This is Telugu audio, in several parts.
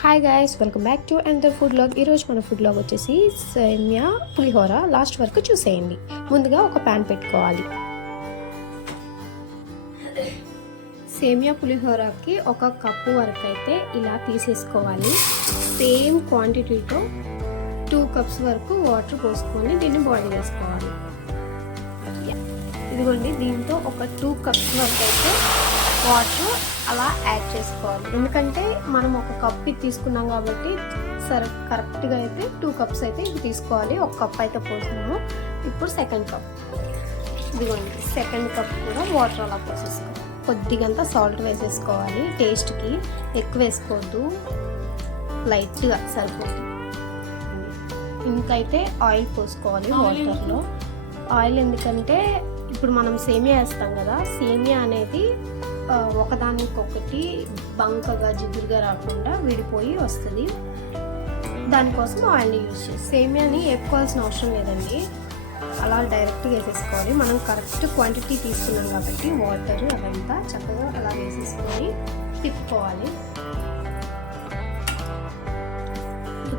Hi guys welcome back to and the food log ఈరోజు మన ఫుడ్ లాగ్ వచ్చేసి సేమ్యా పులిహోర లాస్ట్ వరకు చూసేయండి. ముందుగా ఒక ప్యాన్ పెట్టుకోవాలి. సేమియా పులిహోరకి ఒక కప్పు వరకు అయితే ఇలా తీసేసుకోవాలి. సేమ్ క్వాంటిటీతో టూ కప్స్ వరకు వాటర్ పోసుకొని దీన్ని బాయిల్ చేసుకోవాలి. ఇదిగోండి దీంతో ఒక టూ కప్స్ వరకు అయితే వాటర్ అలా యాడ్ చేసుకోవాలి. ఎందుకంటే మనం ఒక కప్ ఇది తీసుకున్నాం కాబట్టి సరే కరెక్ట్గా అయితే టూ కప్స్ అయితే ఇది తీసుకోవాలి. ఒక కప్ అయితే పోసినాము ఇప్పుడు సెకండ్ కప్. ఇదిగోండి సెకండ్ కప్ కూడా వాటర్ అలా పోసేసుకోవాలి. కొద్దిగంత సాల్ట్ వేసేసుకోవాలి. టేస్ట్కి ఎక్కువ వేసుకోవద్దు. లైట్గా సరిపోతుంది ఇంకైతే ఆయిల్ పోసుకోవాలి వాటర్లో. ఆయిల్ ఎందుకంటే ఇప్పుడు మనం సేమియా వేస్తాం కదా సేమియా అనేది ఒకదానికొకటి బంకగా జిగురుగా రాకుండా విడిపోయి వస్తుంది. దానికోసం ఆయిల్ని యూజ్ చేసి సేమియాని వేపుకోవాల్సిన అవసరం లేదండి. అలా డైరెక్ట్గా వేసేసుకోవాలి. మనం కరెక్ట్ క్వాంటిటీ తీసుకున్నాం కాబట్టి వాటర్ అదంతా చక్కగా అలా వేసేసుకొని తిప్పుకోవాలి.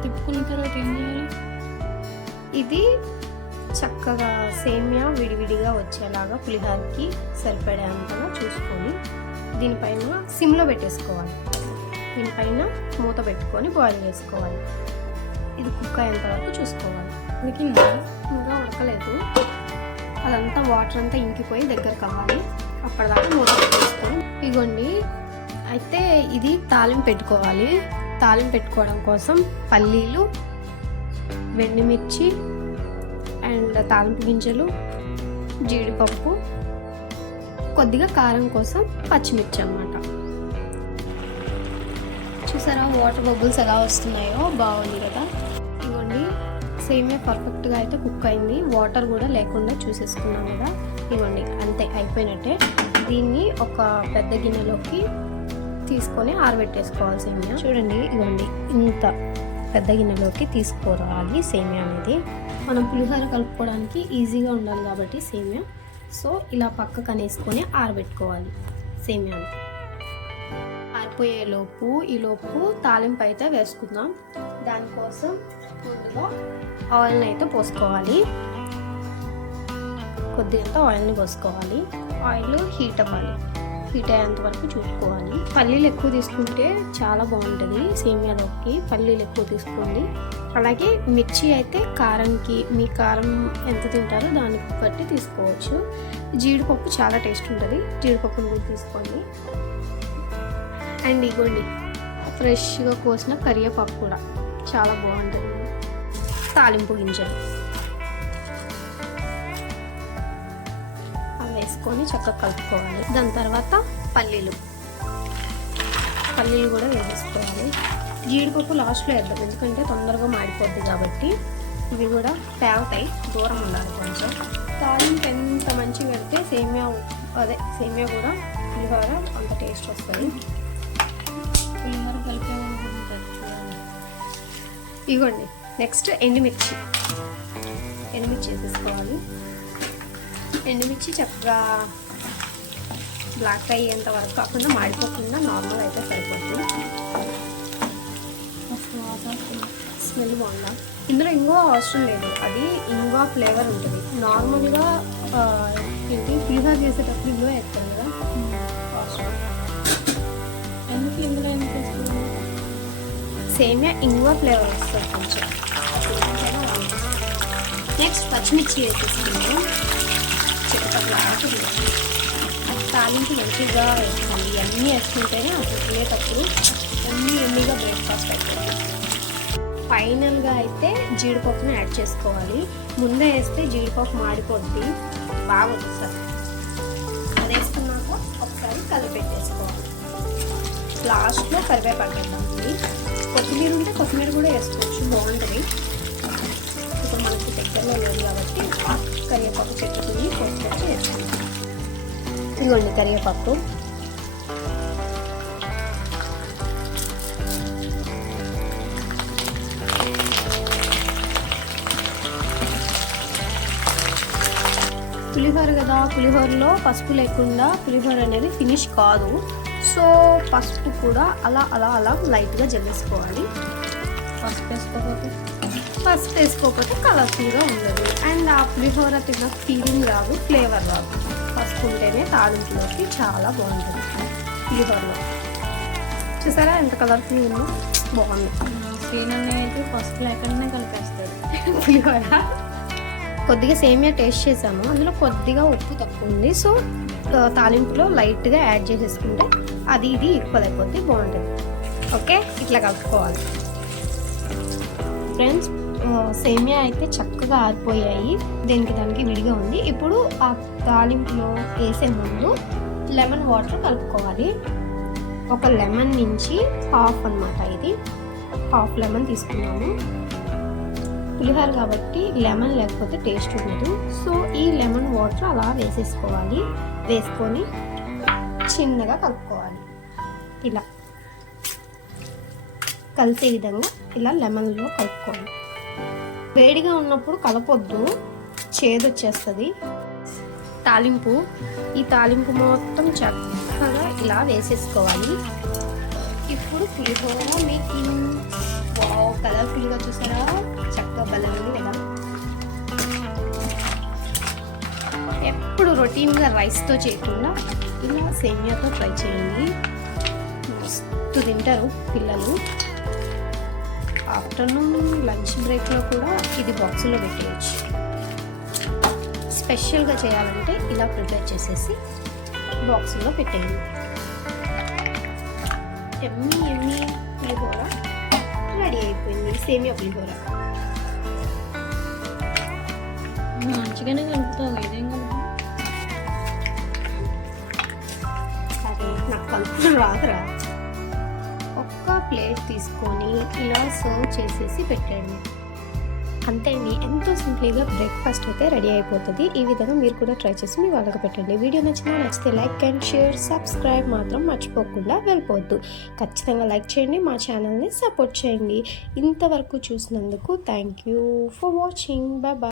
తిప్పుకున్న తర్వాత ఏం చేయాలి? ఇది చక్కగా సేమియా విడివిడిగా వచ్చేలాగా పులిహోరకి సరిపడేంతగా చూసుకొని దీనిపైన సిమ్లో పెట్టేసుకోవాలి. దీనిపైన మూత పెట్టుకొని బాయిల్ చేసుకోవాలి. ఇది కుక్ అయ్యేంత వరకు చూసుకోవాలి. ఉడికిందా ఇంకా ఉడకలేదు. అదంతా వాటర్ అంతా ఇంకిపోయి దగ్గర కావాలి. అప్పటిదాకా మూత పెట్టేసుకొని ఇగోండి. అయితే ఇది తాలింపు పెట్టుకోవాలి. తాలింపు పెట్టుకోవడం కోసం పల్లీలు వెండిమిర్చి అండ్ తాలింపు గింజలు జీడిపప్పు కొద్దిగా కారం కోసం పచ్చిమిర్చి అన్నమాట. చూసారా వాటర్ బబుల్స్ ఎలా వస్తున్నాయో? బాగుంది కదా? ఇవ్వండి సేమే పర్ఫెక్ట్గా అయితే కుక్ అయింది. వాటర్ కూడా లేకుండా చూసేసుకున్నాం కదా? ఇవ్వండి అంతే అయిపోయినట్టే. దీన్ని ఒక పెద్ద గిన్నెలోకి తీసుకొని ఆరబెట్టేసుకోవాలి చూడండి ఇవ్వండి ఇంత పెద్ద గిన్నెలోకి తీసుకురావాలి సేమియా అనేది. మనం పులిహోర కలుపుకోవడానికి ఈజీగా ఉండాలి కాబట్టి సేమియా. సో ఇలా పక్కకు అనేసుకొని ఆరబెట్టుకోవాలి సేమియాని. ఆరిపోయే లోపు ఈ లోపు తాలింపు అయితే వేసుకుందాం. దానికోసం ముందుగా ఆయిల్ని అయితే పోసుకోవాలి. కొద్దిగా ఆయిల్ని పోసుకోవాలి. ఆయిల్ హీట్ అవ్వాలి. హీట్ అయ్యేంత వరకు చూసుకోవాలి. పల్లీలు ఎక్కువ తీసుకుంటే చాలా బాగుంటుంది సేమియాలోకి. పల్లీలు ఎక్కువ తీసుకోండి. అలాగే మిర్చి అయితే కారంకి మీ కారం ఎంత తింటారో దానికి బట్టి తీసుకోవచ్చు. జీడిపప్పు చాలా టేస్ట్ ఉంటుంది. జీడిపప్పును కూడా తీసుకోండి. అండ్ ఇగోండి ఫ్రెష్గా కోసిన కరివేపాకు కూడా చాలా బాగుంటుంది. తాలింపు గింజలు. వేసుకొని చక్కగా కలుపుకోవాలి. దాని తర్వాత పల్లీలు. పల్లీలు కూడా వేసేసుకోవాలి. జీడిపప్పు లాస్ట్లో వేద్దాం. ఎందుకంటే తొందరగా మాడిపోద్ది కాబట్టి ఇవి కూడా తేవతాయి దూరం ఉండాలి కొంచెం. తాలింపు ఎంత మంచిగా పెడితే సేమియా అదే సేమియా కూడా పులిహోర అంత టేస్ట్ వస్తుంది. పులిహోర కలిపే ఇగోండి. నెక్స్ట్ ఎండుమిర్చి. ఎండుమిర్చి వేసేసుకోవాలి. ఎండుమిర్చి చక్కగా బ్లాక్ అయ్యేంత వరకు కాకుండా మాడిపోకుండా నార్మల్ అయితే సరిపోతుంది. స్మెల్ బాగుందా? ఇందులో ఇంకో అవసరం లేదు. అది ఇంగువ ఫ్లేవర్ ఉంటుంది. నార్మల్గా ఏంటి? పులిహోర చేసేటప్పుడు ఇంగువ వేస్తాం కదా? ఎందుకు ఇందులో? సేమియా ఇంగువ ఫ్లేవర్ వస్తుంది కొంచెం. నెక్స్ట్ పచ్చిమిర్చి చిట్టపట్లాగా తాలింపు మంచిగా వేసుకోండి. ఇవన్నీ వేసుకుంటేనే అసలు తినేటప్పుడు ఎన్ని ఎన్నిగా బ్రేక్ఫాస్ట్ అవుతుంది ఫైనల్గా అయితే జీడిపప్పుని యాడ్ చేసుకోవాలి. ముందే వేస్తే జీడిపప్పు మాడిపోద్ది. బాగా వస్తుంది. అది వేసుకున్నాక ఒకసారి కలిపెట్టేసుకోవాలి లాస్ట్లో కరివేపాకు వేద్దామండి కొత్తిమీర ఉంటే కొత్తిమీర కూడా వేసుకోవచ్చు. బాగుంటుంది. ఇప్పుడు మనకి దగ్గరలో ఇదిగోండి కరివేపాకు. పులిహోర కదా పులిహోరలో పసుపు లేకుండా పులిహోర అనేది ఫినిష్ కాదు. సో పసుపు కూడా అలా అలా అలా లైట్గా జల్లేసుకోవాలి. పసుపు వేసుకోకపోతే? పసుపు వేసుకోకపోతే కలర్ఫుల్గా ఉండదు. అండ్ ఆ పులిహోర తిన్న ఫీలింగ్ రాదు ఫ్లేవర్ రాదు. ఫస్ట్ ఉంటేనే తాలింపులోకి చాలా బాగుంటుంది. పులిహోరలో చూసారా ఎంత కలర్ఫుల్ ఉందో? బాగుంది. శ్రీన్ అన్నయ్య అయితే ఫస్ట్ లేకుండానే కలిపేస్తాడు పులిహోర కొద్దిగా సేమియా టేస్ట్ చేసాము. అందులో కొద్దిగా ఉప్పు తక్కువ ఉంది. సో తాలింపులో లైట్గా యాడ్ చేసేసుకుంటే అది ఇది ఈక్వల్ అయిపోతే బాగుంటుంది. ఓకే ఇట్లా కలుపుకోవాలి. ఫ్రెండ్స్ సేమియా అయితే చక్కగా ఆరిపోయాయి. దీనికి దానికి విడిగా ఉంది. ఇప్పుడు ఆ తాలింపులో వేసే ముందు లెమన్ వాటర్ కలుపుకోవాలి. ఒక లెమన్ నుంచి హాఫ్ అన్నమాట ఇది. హాఫ్ లెమన్ తీసుకున్నాము. పులిహోర కాబట్టి లెమన్ లేకపోతే టేస్ట్ ఉండదు. సో ఈ లెమన్ వాటర్ అలా వేసేసుకోవాలి. వేసుకొని చిన్నగా కలుపుకోవాలి. ఇలా కలిసే విధంగా ఇలా లెమన్లో కలుపుకోవాలి. వేడిగా ఉన్నప్పుడు కలపొద్దు. చేదు వచ్చేస్తుంది తాలింపు. ఈ తాలింపు మొత్తం చక్కగా ఇలా వేసేసుకోవాలి. ఇప్పుడు పులిహోర మీకు వావ్ కలర్ఫుల్గా చూసారా? చక్కగా బలం కదా. ఎప్పుడు రొటీన్గా రైస్తో చేయకుండా ఇలా సేమియాతో ట్రై చేయండి. మస్తు తింటారు పిల్లలు. ఆఫ్టర్నూన్ లంచ్ బ్రేక్లో కూడా ఇది బాక్సులో పెట్టేయచ్చు. స్పెషల్గా చేయాలంటే ఇలా ప్రిపేర్ చేసేసి బాక్సుల్లో పెట్టేయండి. ఎమ్మి ఎమ్మి పులిహోర రెడీ అయిపోయింది. సేమియా పులిహోర మంచిగానే కలుపుతావు. ఇదేం కలుపు? సరే నాకు కలుపుకొని రాదురా. ప్లేట్ తీసుకొని ఇలా సర్వ్ చేసేసి పెట్టండి అంతే అండి ఎంతో సింపుల్గా బ్రేక్ఫాస్ట్ అయితే రెడీ అయిపోతుంది. ఈ విధంగా మీరు కూడా ట్రై చేసి మీ వాళ్ళకి పెట్టండి. వీడియో నచ్చినా నచ్చితే లైక్ అండ్ షేర్ సబ్స్క్రైబ్ మాత్రం మర్చిపోకుండా వెళ్ళిపోవద్దు. ఖచ్చితంగా లైక్ చేయండి మా ఛానల్ని సపోర్ట్ చేయండి. ఇంతవరకు చూసినందుకు thank you for watching. Bye bye